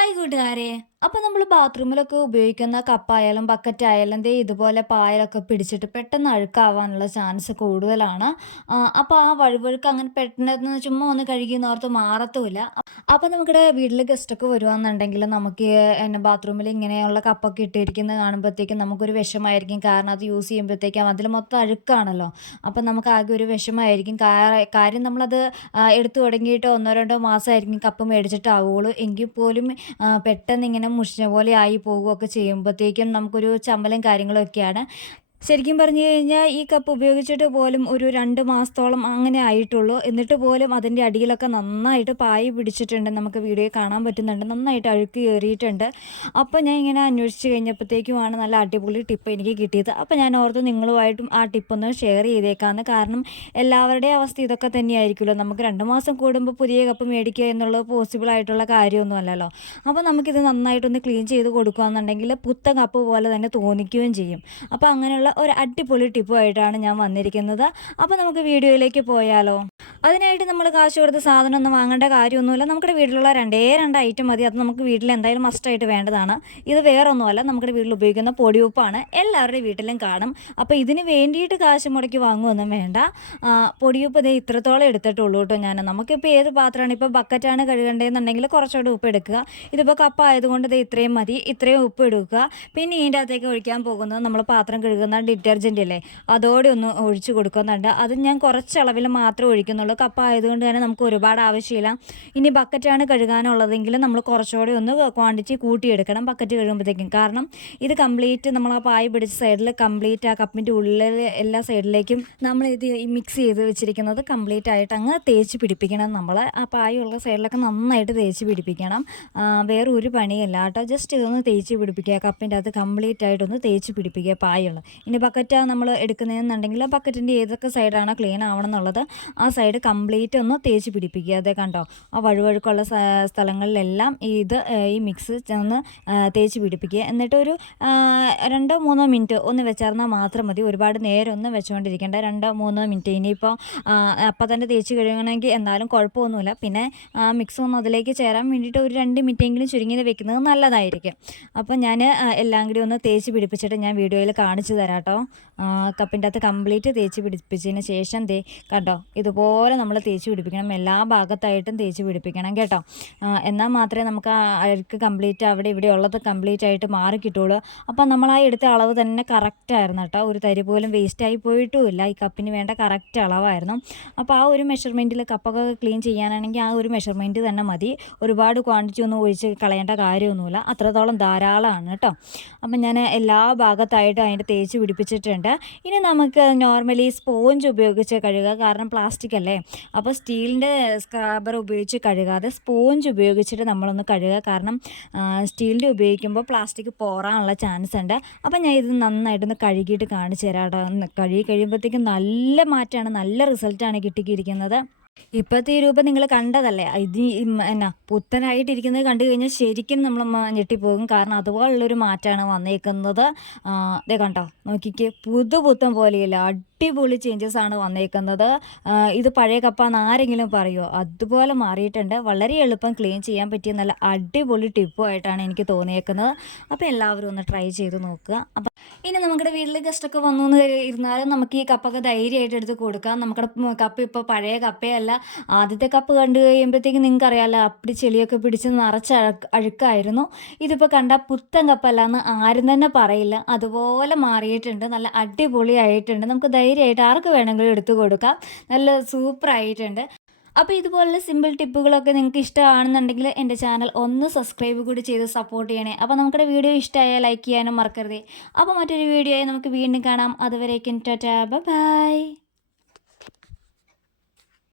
Hi കൂട്ടുകാരെ. അപ്പോൾ നമ്മൾ ബാത്റൂമിലൊക്കെ ഉപയോഗിക്കുന്ന കപ്പായാലും ബക്കറ്റ് ആയാലും ദേ ഇതുപോലെ പായലൊക്കെ പിടിച്ചിട്ട് പെട്ടെന്ന് അഴുക്കാവാനുള്ള ചാൻസ് കൂടുതലാണ്. അപ്പോൾ ആ വഴുവഴുക്ക് അങ്ങനെ പെട്ടെന്ന് ചുമ്മാ ഒന്ന് കഴുകിയെന്നോർത്ത് മാറത്തുമില്ല. അപ്പോൾ നമുക്കിടെ വീട്ടിൽ ഗസ്റ്റൊക്കെ വരുവാന്നുണ്ടെങ്കിൽ നമുക്ക് എന്നെ ബാത്റൂമിൽ ഇങ്ങനെയുള്ള കപ്പൊക്കെ ഇട്ടിരിക്കുന്നത് കാണുമ്പോഴത്തേക്കും നമുക്കൊരു വിഷമായിരിക്കും. കാരണം അത് യൂസ് ചെയ്യുമ്പോഴത്തേക്കും അതിൽ മൊത്തം അഴുക്കാണല്ലോ. അപ്പോൾ നമുക്ക് ആകെ ഒരു വിഷമായിരിക്കും. കാര്യം നമ്മളത് എടുത്തു തുടങ്ങിയിട്ട് ഒന്നോ രണ്ടോ മാസമായിരിക്കും കപ്പ് മേടിച്ചിട്ടാവുള്ളൂ. എങ്കിൽ പോലും പെട്ടെന്ന് ഇങ്ങനെ മുഷിഞ്ഞ പോലെ ആയി പോവുകയൊക്കെ ചെയ്യുമ്പോഴത്തേക്കും നമുക്കൊരു ചമ്മലും കാര്യങ്ങളൊക്കെയാണ്. ശരിക്കും പറഞ്ഞു കഴിഞ്ഞാൽ ഈ കപ്പ് ഉപയോഗിച്ചിട്ട് പോലും ഒരു രണ്ട് മാസത്തോളം അങ്ങനെ ആയിട്ടുള്ളൂ. എന്നിട്ട് പോലും അതിന്റെ അടിയിലൊക്കെ നന്നായിട്ട് പായി പിടിച്ചിട്ടുണ്ട്. നമുക്ക് വീഡിയോ കാണാൻ പറ്റുന്നുണ്ട്. നന്നായിട്ട് അഴുക്ക് കയറിയിട്ടുണ്ട്. അപ്പോൾ ഞാൻ ഇങ്ങനെ അന്വേഷിച്ച് കഴിഞ്ഞപ്പോഴത്തേക്കുമാണ് നല്ല അടിപൊളി ടിപ്പ് എനിക്ക് കിട്ടിയത്. അപ്പോൾ ഞാൻ ഓർത്ത് നിങ്ങളുമായിട്ടും ആ ടിപ്പൊന്ന് ഷെയർ ചെയ്തേക്കാമെന്ന് കാരണം എല്ലാവരുടെയും അവസ്ഥ ഇതൊക്കെ തന്നെയായിരിക്കുമല്ലോ. നമുക്ക് രണ്ട് മാസം കൂടുമ്പോൾ പുതിയ കപ്പ് മേടിക്കുക എന്നുള്ളത് പോസിബിൾ ആയിട്ടുള്ള കാര്യമൊന്നും അല്ലല്ലോ. അപ്പോൾ നമുക്കിത് നന്നായിട്ടൊന്ന് ക്ലീൻ ചെയ്ത് കൊടുക്കുകയെന്നുണ്ടെങ്കിൽ പുത്ത കപ്പ് പോലെ തന്നെ തോന്നിക്കുകയും ചെയ്യും. അപ്പോൾ അങ്ങനെയുള്ള ഒരു അടിപൊളി ടിപ്പുമായിട്ടാണ് ഞാൻ വന്നിരിക്കുന്നത്. അപ്പോൾ നമുക്ക് വീഡിയോയിലേക്ക് പോയാലോ? അതിനായിട്ട് നമ്മൾ കാശ് കൊടുത്ത് സാധനം ഒന്നും വാങ്ങേണ്ട കാര്യമൊന്നുമില്ല. നമ്മുടെ വീട്ടിലുള്ള രണ്ടേ രണ്ട് ഐറ്റം മതി. അത് നമുക്ക് വീട്ടിൽ എന്തായാലും മസ്റ്റായിട്ട് വേണ്ടതാണ്. ഇത് വേറൊന്നുമല്ല. നമ്മുടെ വീട്ടിൽ ഉപയോഗിക്കുന്ന പൊടിയുപ്പാണ് എല്ലാവരുടെയും വീട്ടിലും കാണും. അപ്പോൾ ഇതിന് വേണ്ടിയിട്ട് കാശ് മുടക്കി വാങ്ങുമൊന്നും വേണ്ട. പൊടിയുപ്പ് ഇതേ ഇത്രത്തോളം എടുത്തിട്ടുള്ളൂ കേട്ടോ ഞാൻ. നമുക്കിപ്പോൾ ഏത് പാത്രമാണ്? ഇപ്പോൾ ബക്കറ്റാണ് കഴുകേണ്ടതെന്നുണ്ടെങ്കിൽ കുറച്ചുകൂടെ ഉപ്പ് എടുക്കുക. ഇതിപ്പോൾ കപ്പ ആയതുകൊണ്ട് ഇത് ഇത്രയും മതി. ഇത്രയും ഉപ്പ് എടുക്കുക. പിന്നെ ഇതിന്റെ അകത്തേക്ക് ഒഴിക്കാൻ പോകുന്നത് നമ്മൾ പാത്രം കഴുകുന്ന ഡിറ്റർജന്റ് അല്ലേ അതോടെ ഒന്ന് ഒഴിച്ച് കൊടുക്കുന്നുണ്ട്. അത് ഞാൻ കുറച്ച് മാത്രം ഒഴിക്കുന്നുള്ളൂ. കപ്പ ആയതുകൊണ്ട് തന്നെ നമുക്ക് ഒരുപാട് ആവശ്യമില്ല. ഇനി ബക്കറ്റാണ് കഴുകാനുള്ളതെങ്കിൽ നമ്മൾ കുറച്ചുകൂടി ഒന്ന് ക്വാണ്ടിറ്റി കൂട്ടിയെടുക്കണം ബക്കറ്റ് കഴുകുമ്പോഴത്തേക്കും. കാരണം ഇത് കംപ്ലീറ്റ് നമ്മൾ ആ പായ പിടിച്ച സൈഡിൽ കംപ്ലീറ്റ് ആ കപ്പിന്റെ ഉള്ളിൽ എല്ലാ സൈഡിലേക്കും നമ്മൾ ഇത് മിക്സ് ചെയ്ത് വെച്ചിരിക്കുന്നത് കംപ്ലീറ്റ് ആയിട്ട് അങ്ങ് തേച്ച് പിടിപ്പിക്കണം നമ്മൾ ആ പായുള്ള സൈഡിലൊക്കെ നന്നായിട്ട് തേച്ച് പിടിപ്പിക്കണം. വേറെ ഒരു പണിയല്ല കേട്ടോ. ജസ്റ്റ് ഇതൊന്ന് തേച്ച് പിടിപ്പിക്കുക. കപ്പിന്റെ അകത്ത് കംപ്ലീറ്റ് ആയിട്ടൊന്ന് തേച്ച് പിടിപ്പിക്കുക പായുള്ള. ഇനി ബക്കറ്റ് നമ്മൾ എടുക്കുന്നതെന്നുണ്ടെങ്കിൽ ബക്കറ്റിന്റെ ഏതൊക്കെ സൈഡാണോ ക്ലീൻ ആവണം എന്നുള്ളത് ആ സൈഡ് കംപ്ലീറ്റ് ഒന്ന് തേച്ച് പിടിപ്പിക്കുക. അതേ കണ്ടോ? ആ വഴുവഴുക്കുള്ള സ്ഥലങ്ങളിലെല്ലാം ഇത് ഈ മിക്സ് ഒന്ന് തേച്ച് പിടിപ്പിക്കുക. എന്നിട്ട് ഒരു രണ്ടോ മൂന്നോ മിനിറ്റ് ഒന്ന് വെച്ചാർന്നാൽ മാത്രം മതി. ഒരുപാട് നേരം ഒന്നും വെച്ചുകൊണ്ടിരിക്കേണ്ട രണ്ടോ മൂന്നോ മിനിറ്റ്. ഇനിയിപ്പോൾ അപ്പം തന്നെ തേച്ച് കഴുകണമെങ്കിൽ എന്നാലും കുഴപ്പമൊന്നുമില്ല. പിന്നെ ആ മിക്സ് ഒന്ന് അതിലേക്ക് ചേരാൻ വേണ്ടിയിട്ട് ഒരു രണ്ട് മിനിറ്റെങ്കിലും ചുരുങ്ങിയത് വെക്കുന്നത് നല്ലതായിരിക്കും. അപ്പോൾ ഞാൻ എല്ലാം കൂടി ഒന്ന് തേച്ച് പിടിപ്പിച്ചിട്ട് ഞാൻ വീഡിയോയിൽ കാണിച്ചു തരാം കേട്ടോ കപ്പിന്റെ അകത്ത് കംപ്ലീറ്റ് തേച്ച് പിടിപ്പിച്ചതിന് ശേഷം തേ കണ്ടോ? ഇതുപോലെ നമ്മൾ തേച്ച് പിടിപ്പിക്കണം. എല്ലാ ഭാഗത്തായിട്ടും തേച്ച് പിടിപ്പിക്കണം കേട്ടോ. എന്നാൽ മാത്രമേ നമുക്ക് അഴുക്ക് കംപ്ലീറ്റ് അവിടെ ഇവിടെ ഉള്ളത് കംപ്ലീറ്റ് ആയിട്ട് മാറി കിട്ടുള്ളൂ അപ്പം നമ്മൾ ആ എടുത്ത അളവ് തന്നെ കറക്റ്റ് ആയിരുന്നു കേട്ടോ. ഒരു തരി പോലും വേസ്റ്റായി പോയിട്ടുമില്ല ഈ കപ്പിന് വേണ്ട കറക്റ്റ് അളവായിരുന്നു. അപ്പോൾ ആ ഒരു മെഷർമെന്റിൽ കപ്പൊക്കെ ക്ലീൻ ചെയ്യാനാണെങ്കിൽ ആ ഒരു മെഷർമെന്റ് തന്നെ മതി. ഒരുപാട് ക്വാണ്ടിറ്റി ഒന്നും ഒഴിച്ച് കളയേണ്ട കാര്യമൊന്നുമില്ല. അത്രത്തോളം ധാരാളമാണ് കേട്ടോ. അപ്പം ഞാൻ എല്ലാ ഭാഗത്തായിട്ടും അതിന്റെ തേച്ച് പിടിപ്പിച്ചിട്ടുണ്ട്. ഇനി നമുക്ക് നോർമലി സ്പോഞ്ച് ഉപയോഗിച്ച് കഴുകുക. കാരണം പ്ലാസ്റ്റിക് അല്ലേ? അപ്പോൾ സ്റ്റീലിന്റെ സ്ക്രാബർ ഉപയോഗിച്ച് കഴുകാതെ സ്പോഞ്ച് ഉപയോഗിച്ചിട്ട് നമ്മളൊന്ന് കഴുകുക. കാരണം സ്റ്റീലിന്റെ ഉപയോഗിക്കുമ്പോൾ പ്ലാസ്റ്റിക് പോറാനുള്ള ചാൻസ് ഉണ്ട്. അപ്പോൾ ഞാൻ ഇത് നന്നായിട്ടൊന്ന് കഴുകിയിട്ട് കാണിച്ചു തരാം കഴുകി കഴിയുമ്പോഴത്തേക്കും നല്ല മാറ്റമാണ് നല്ല റിസൾട്ടാണ് കിട്ടിക്കിരിക്കുന്നത്. ഇപ്പോഴത്തെ ഈ രൂപം നിങ്ങൾ കണ്ടതല്ലേ? ഇത് എന്നാ പുത്തനായിട്ടിരിക്കുന്നത് കണ്ടു കഴിഞ്ഞാൽ ശരിക്കും നമ്മൾ ഞെട്ടിപ്പോകും. കാരണം അതുപോലുള്ളൊരു മാറ്റമാണ് വന്നേക്കുന്നത്. ഇതേ കണ്ടോ? നോക്കിക്ക് പുതു പുത്തൻ പോലെയില്ല അടിപൊളി ചേഞ്ചസ് ആണ് വന്നേക്കുന്നത്. ഇത് പഴയ കപ്പാന്ന് ആരെങ്കിലും പറയുമോ അതുപോലെ മാറിയിട്ടുണ്ട്. വളരെ എളുപ്പം ക്ലീൻ ചെയ്യാൻ പറ്റിയ നല്ല അടിപൊളി ടിപ്പുമായിട്ടാണ് എനിക്ക് തോന്നിയേക്കുന്നത്. അപ്പോൾ എല്ലാവരും ഒന്ന് ട്രൈ ചെയ്ത് നോക്കുക. അപ്പം ഇനി നമ്മുടെ വീട്ടിൽ ഗസ്റ്റൊക്കെ വന്നു എന്ന് ഇരുന്നാലും നമുക്ക് ഈ കപ്പൊക്കെ ധൈര്യമായിട്ട് എടുത്ത് കൊടുക്കാം. നമ്മുടെ കപ്പ് ഇപ്പോൾ പഴയ കപ്പയല്ല. ആദ്യത്തെ കപ്പ് കണ്ടു കഴിയുമ്പോഴത്തേക്കും നിങ്ങൾക്ക് അറിയാമല്ലോ അപ്പടി ചെളിയൊക്കെ പിടിച്ച് നിറച്ച് അഴുക്കായിരുന്നു. ഇതിപ്പോൾ കണ്ട പുത്തൻ കപ്പല്ല എന്ന് ആരും തന്നെ പറയില്ല. അതുപോലെ മാറിയിട്ടുണ്ട്. നല്ല അടിപൊളിയായിട്ടുണ്ട്. നമുക്ക് ധൈര്യം ധൈര്യമായിട്ട് ആർക്ക് വേണമെങ്കിലും എടുത്തു കൊടുക്കാം. നല്ല സൂപ്പർ ആയിട്ടുണ്ട് അപ്പോൾ ഇതുപോലുള്ള സിമ്പിൾ ടിപ്പുകളൊക്കെ നിങ്ങൾക്ക് ഇഷ്ടമാണെന്നുണ്ടെങ്കിൽ എന്റെ ചാനൽ ഒന്ന് സബ്സ്ക്രൈബ് കൂടി ചെയ്ത് സപ്പോർട്ട് ചെയ്യണേ. അപ്പോൾ നമ്മുടെ വീഡിയോ ഇഷ്ടമായാൽ ലൈക്ക് ചെയ്യാനും മറക്കരുതേ. അപ്പോൾ മറ്റൊരു വീഡിയോ ആയി നമുക്ക് വീണ്ടും കാണാം. അതുവരേക്കും ടാറ്റാ. ബൈ.